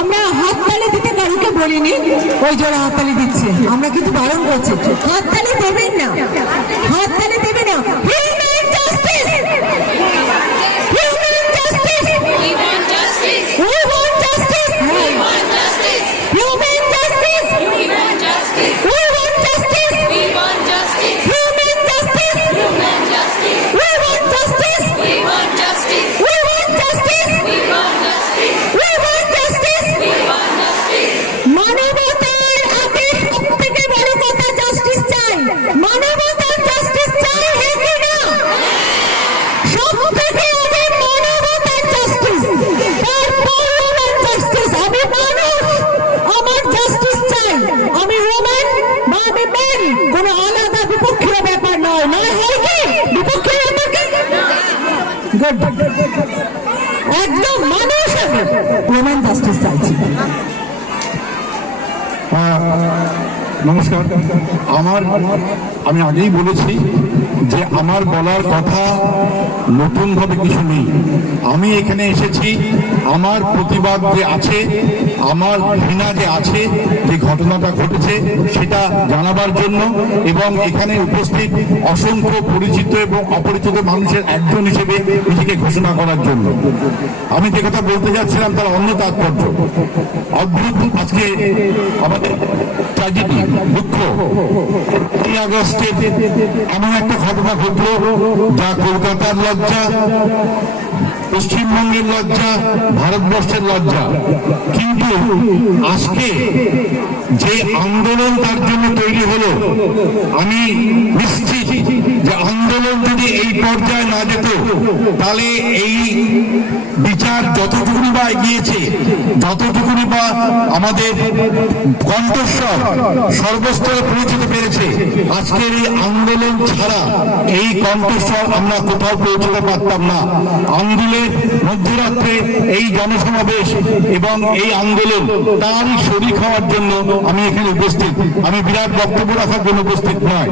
আমরা হাততালি দিতে কারুকে বলিনি, ওই জোড়া হাততালি দিচ্ছে, আমরা কিন্তু বারণ করছি হাততালি দেবেন না, হাততালি দেবেন না। Human justice, human justice, We want justice. we want justice, We want justice. human justice, We want justice. we want justice, We want justice. human justice, Human justice. we want justice, We want justice. we want justice, We want justice. we want justice. We want justice. মানবতার আগে সবথেকে বড় কথা justice চাই, মানবতার justice চাই, হ্যাঁ কি না? সবথেকে আগে মানবতার জাস্টিস, তারপর হিউম্যান জাস্টিস। আমি মানুষ, আমার জাস্টিস চাই, আমি ওম্যান বা আমি মেন, কোনো আলাদা বিপক্ষের ব্যাপার নয়, নয় হয় কি বিপক্ষের ব্যাপার কি? গুড, একদম মানুষ, আমি হিউম্যান জাস্টিস চাইছি। নমস্কার। আমি আগেই বলেছি যে আমার বলার কথা নতুন ভাবে কিছু নেই। আমি এখানে এসেছি আমার প্রতিবাদ যে আছে, আমার ঘৃণা যে আছে, যে ঘটনাটা ঘটেছে সেটা জানাবার জন্য এবং এখানে উপস্থিত অসংখ্য পরিচিত এবং অপরিচিত মানুষের একজন হিসেবে নিজেকে ঘোষণা করার জন্য। আমি যে কথা বলতে যাচ্ছিলাম তার অন্য তাৎপর্য। অদ্ভুত আজকে আমাদের ট্র্যাজেডি, দুঃখ, 3 আগস্টের এমন একটা ঘটনা ঘটলো যা কলকাতার লজ্জা, পশ্চিমবঙ্গের লজ্জা, ভারতবর্ষের লজ্জা। কিন্তু আজকে যে আন্দোলন তার জন্য তৈরি হলো, আমি নিশ্চিত যে আন্দোলন যদি এই পর্যায়ে না যেত তাহলে এই বিচার যতটুকুনি বা এগিয়েছে, যতটুকুনি বা আমাদের কণ্ঠস্বর সর্বস্তরে পৌঁছতে পেরেছে, আজকের এই আন্দোলন ছাড়া এই কণ্ঠস্বর আমরা কোথাও পৌঁছতে পারতাম না। আন্দোলনের মধ্যরাত্রে এই জনসমাবেশ এবং এই আন্দোলন তারই শরীক হওয়ার জন্য আমি এখানে উপস্থিত। আমি বিরাট বক্তব্য রাখার জন্য উপস্থিত নয়।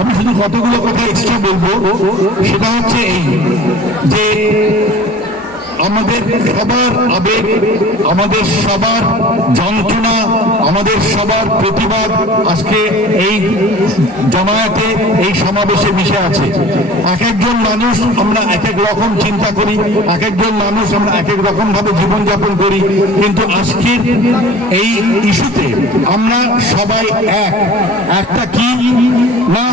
আমি শুধু কতগুলো কথা এক্সট্রা বলবো, সেটা হচ্ছে এই যে আমাদের সবার আবেগ, আমাদের সবার যন্ত্রণা, আমাদের সবার প্রতিবাদ আজকে এই জমায়েতে, এই সমাবেশে মিশে আছে। এক একজন মানুষ আমরা এক এক রকম চিন্তা করি, এক একজন মানুষ আমরা এক এক রকম ভাবে জীবনযাপন করি, কিন্তু আজকের এই ইস্যুতে আমরা সবাই একটা কি না,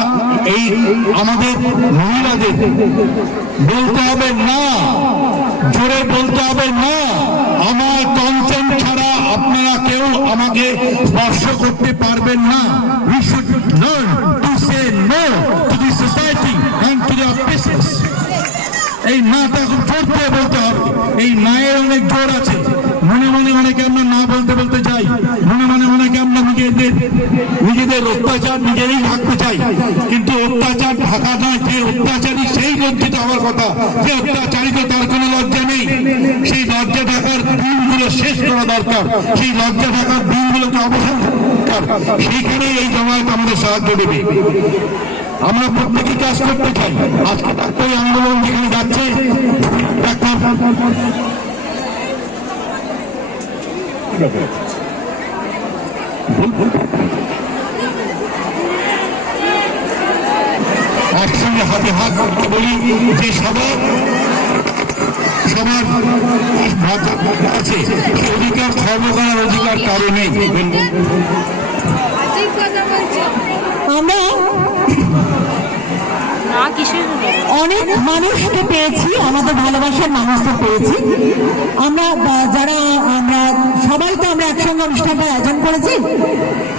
এই আমাদের মহিলাদের বলতে হবে না, জোরে বলতে হবে না, আমার কনসেন্ট ছাড়া আপনারা কেউ আমাকে স্পর্শ করতে পারবেন না। We should learn to say no to the society and to the oppressors. এই নাটা খুব জোর করে বলতে হবে। এই নায়ের অনেক জোর আছে। মনে মনে অনেকে আমরা না বলতে বলতে যাই, মনে মনে অনেকে আমরা নিজেদের অত্যাচার নিজেরাই ঢাকতে চাই, কিন্তু অত্যাচার ঢাকা নয়, যে অত্যাচারী সেই লজ্জিত হওয়ার কথা, যে অত্যাচারিত তার কোনো লজ্জা নেই। সেই লজ্জা ঢাকার দিনগুলো শেষ করা দরকার, সেই লজ্জা ঢাকার দিনগুলোকে অবসান দরকার। সেইখানেই এই জমায়েত আমাদের সাহায্য দেবে। আমরা প্রত্যেকেই কাজ করতে চাই। আজকে ওই আন্দোলন যেখানে যাচ্ছে, একসঙ্গে হাতে হাত বলি যে সবার আছে সেই অধিকার খর্ব করার অধিকার কারো নেই। আমরা অনেক মানুষকে পেয়েছি, আমাদের ভালোবাসার মানুষকে পেয়েছি আমরা, যারা আমরা সবাই তো আমরা একসঙ্গে অনুষ্ঠানটা আয়োজন করেছি।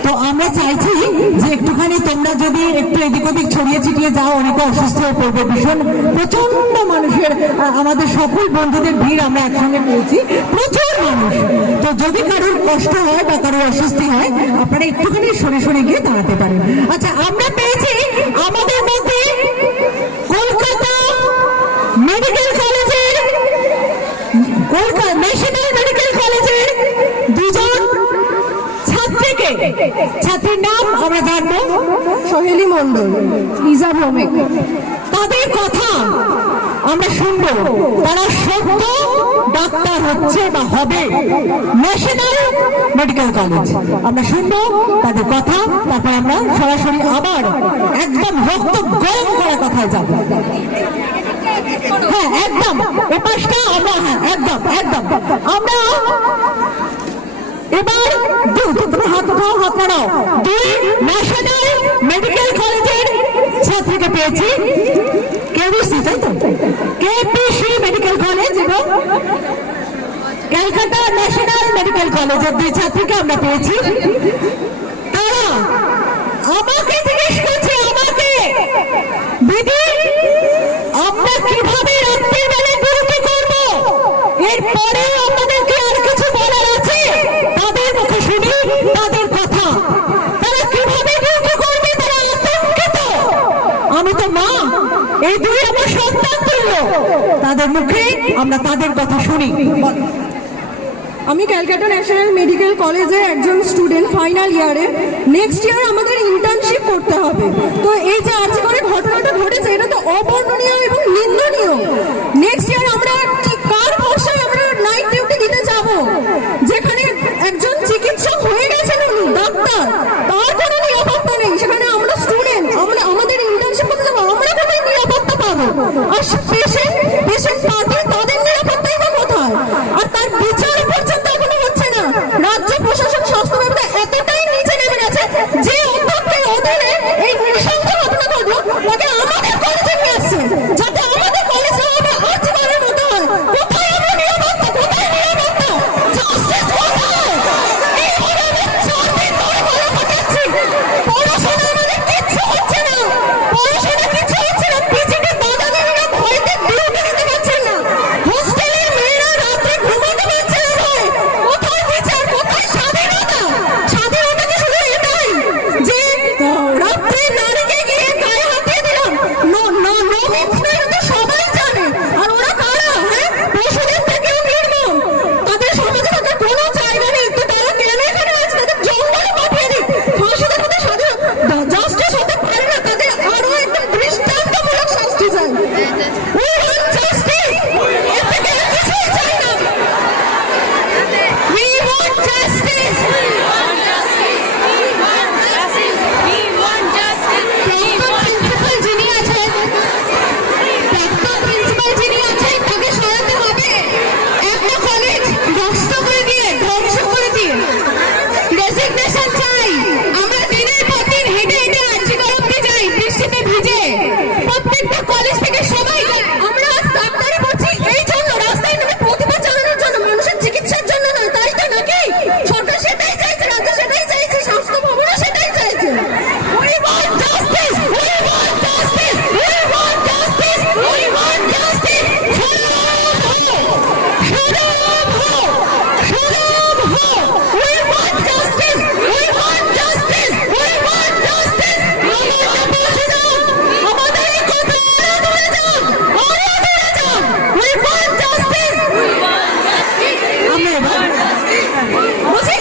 তো আমরা চাইছি যে একটুখানি তোমরা যদি একটু এদিক ওদিক ছড়িয়ে ছিটিয়ে যাও, অনেকে অসুস্থ হয়ে পড়বে, ভীষণ প্রচন্ড মানুষের, আমাদের সকল বন্ধুদের ভিড় আমরা একসঙ্গে পেয়েছি, প্রচুর মানুষ। তো যদি কারোর কষ্ট হয় বা কারোর অস্বস্তি হয়, আপনারা একটুখানি সরে সরে গিয়ে দাঁড়াতে পারেন। আচ্ছা, আমরা পেয়েছি আমাদের মধ্যে কলকাতা মেডিকেল কলেজের, ন্যাশনাল মেডিকেল কলেজের 2 জন ছাত্রীকে, ছাত্রীর নাম আমরা জানবো, সোহেলি মন্ডল, লিজা ভৌমিক। তাদের কথা আমরা শুনবো, তারা সত্য ডাক্তার হচ্ছে বা হবে ন্যাশনাল মেডিকেল কলেজ। আমরা শুনবো তাদের কথা, তারপর আমরা সরাসরি আবার একদম রক্ত গরম করা কথায় যাবো। হ্যাঁ একদম এই পাশটা আমরা, হ্যাঁ একদম একদম আমরা এবার তুমি হাত উঠাও, হাত বাড়াও। দুই ন্যাশনাল মেডিকেল কলেজের ছাত্রীকে পেয়েছি, কেবিসি তাই তো, কেপিসি মেডিকেল কলেজ এবং ক্যালকাটা ন্যাশনাল মেডিকেল কলেজের দুই ছাত্রীকে আমরা পেয়েছি। তারা আমাকে জিজ্ঞেস করছে, আমাকে দিদি আমরা কিভাবে রাত্রির বেলা ডিউটি করবো, এরপরে আমাদেরকে আর কিছু বলার আছে? তাদের মুখে শুনি তাদের কথা, তারা কিভাবে ডিউটি করবে, তারা আতঙ্কিত। আমি তো মা, এই দুই আমার সন্তান তুল্য, তাদের মুখে আমরা তাদের কথা শুনি। আমি ক্যালকাটা ন্যাশনাল মেডিকেল কলেজের একজন স্টুডেন্ট, ফাইনাল ইয়ারে। নেক্সট ইয়ার আমাদের ইন্টার্নশিপ করতে হবে। তো এই যে আজকে করে ঘটনাটা ঘটেছে, এটা তো অবর্ণনীয় এবং নিন্দনীয়। নেক্সট ইয়ার আমরা কার ভরসায় আমরা নাইট ডিউটি দিতে যাব, যেখানে একজন চিকিৎসক হয়ে গেছেন, উনি ডাক্তার, তার কোনো নিরাপত্তা নেই। সেখানে আমরা স্টুডেন্ট, আমরা আমাদের ইন্টার্নশিপ করতে যাবো, আমরা কোথায় নিরাপত্তা পাবো? আর পেশেন্ট পার্টি তাদের নিরাপত্তাই বা কোথায়? আর তার বিচার পর্যন্ত এখনো হচ্ছে না। রাজ্য প্রশাসন, স্বাস্থ্য ব্যবস্থা এতটাই নিচে নেমে গেছে যে অধ্যক্ষের অধীনে এই নৃশংস ঘটনা ঘটলো, তাকে আমাদের কলেজে নিয়ে আসছে যাতে আমাদের কলেজ না হবে আর্জিকরের মতো হয়। কোথায় আমরা নিরাপত্তা, কোথায় নিরাপত্তা? জাস্টিস কোথায়? এইভাবে আমি 4 দিন ধরে গলা ফাটাচ্ছি। পড়াশোনা আমাদের কিচ্ছু হচ্ছে না, পড়াশোনা কিচ্ছু হচ্ছে না। পিজিতে দাদাদারিরা ভয়তে ডিউটি দিতে পারছেন না, হোস্টেলের মেয়েরা রাত্রে ঘুমাতে পারছে না ভয়ে। কোথায় বিচার, কোথায় স্বাধীনতা? স্বাধীনতা কি শুধু এটাই যে রাত্রে নারীকে গিয়ে গায়ে হাতিয়ে দিলাম? তো সবাই জানে। আর ওরা কারা? হ্যাঁ, পশুদের থেকেও নির্মম। তাদের সমাজে থাকার কোনো জায়গা নেই, তো তারা কেন এখানে আছে? তাদের জঙ্গলে পাঠিয়ে দিই। ফাঁসিতে তাদের স্বাধীনতা, জাস্টিস হতে পারে না, তাদের আরো একদম দৃষ্টান্তমূলক শাস্তি চাই। We want justice! এর থেকে আর কিছুই চাই না। We want justice! প্রাক্তন প্রিন্সিপাল যিনি আছেন, তাকে সরাতে হবে। একটা কলেজ নষ্ট করে দিয়ে, ধ্বংস করে দিয়ে রেজিগনেশন চাই। আমরা দিনের পর দিন হেঁটে হেঁটে আর্জিকর অব্দি যাই, বৃষ্টিতে ভিজে। প্রত্যেকটা কলেজ থেকে সবাই আমরা আজ ডাক্তারি পড়ছি এই জন্য, রাস্তায় নেমে প্রতিবাদ জানানোর জন্য, মানুষের চিকিৎসার জন্য নয়। তাই তো নাকি? সরকার সেটাই চাইছে, রাজ্য সেটাই চাইছে, স্বাস্থ্য ভবনও সেটাই চাইছে। We want justice! We want justice! We want justice! We want justice! শরম হো! শরম হো! We want justice! We want justice! We want justice! আমাদের পৌঁছে দাও, আমাদের এই কথা আরো দূরে যাও, আরো দূরে যাও। We want justice! আমরা এবার বলছি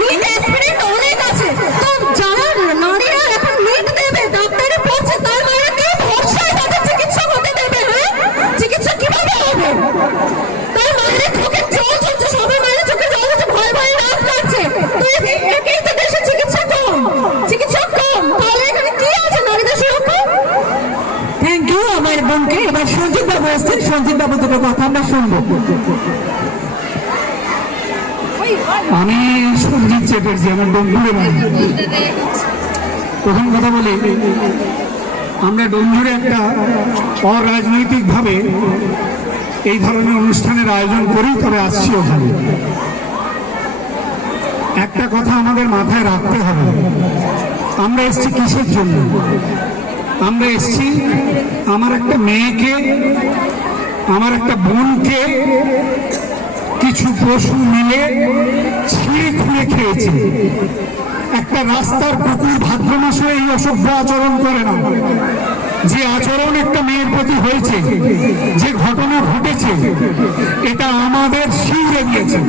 নিট অ্যাসপিরেন্ট অনেক আছে, তো যারা নারীরা এখন নিট দেবে, ডাক্তারি পড়ছে, তার মায়েরা কি ভরসায় তাদের চিকিৎসক হতে দেবে? হ্যাঁ, চিকিৎসা কিভাবে হবে? তার মায়েরা চোখে জল ঝরছে, সবাই মায়েরা চোখে জল ঝরছে, ভয় ভয়ে রাত কাটছে। তো একেই তো দেশে চিকিৎসা কম, চিকিৎসক কম, তাহলে এখানে কি আছে নারীদের সুরক্ষা? থ্যাংক ইউ আমার বোনকে। এবার সঞ্জিত বাবু আসছেন, সঞ্জিত বাবু দুটো কথা আমরা শুনবো। আমি সঞ্জিত চ্যাটার্জি, আমার ডোমজুড়ে বাড়ি। প্রথম কথা বলি, আমরা ডোমজুড়ে একটা অরাজনৈতিকভাবে এই ধরনের অনুষ্ঠানের আয়োজন করি, তবে আসছি ওখানে। একটা কথা আমাদের মাথায় রাখতে হবে, আমরা এসছি কিসের জন্য? আমরা এসছি আমার একটা মেয়েকে, আমার একটা বোনকে কিছু পশু মিলে ছিঁড়ে খুঁড়ে খেয়েছে। একটা রাস্তার কুকুর ভাদ্র মাসে এই অসভ্য আচরণ করে না। যে আচরণ একটা মেয়ের প্রতি হয়েছে, যে ঘটনা ঘটেছে, এটা আমাদের শিউরে দিয়েছে।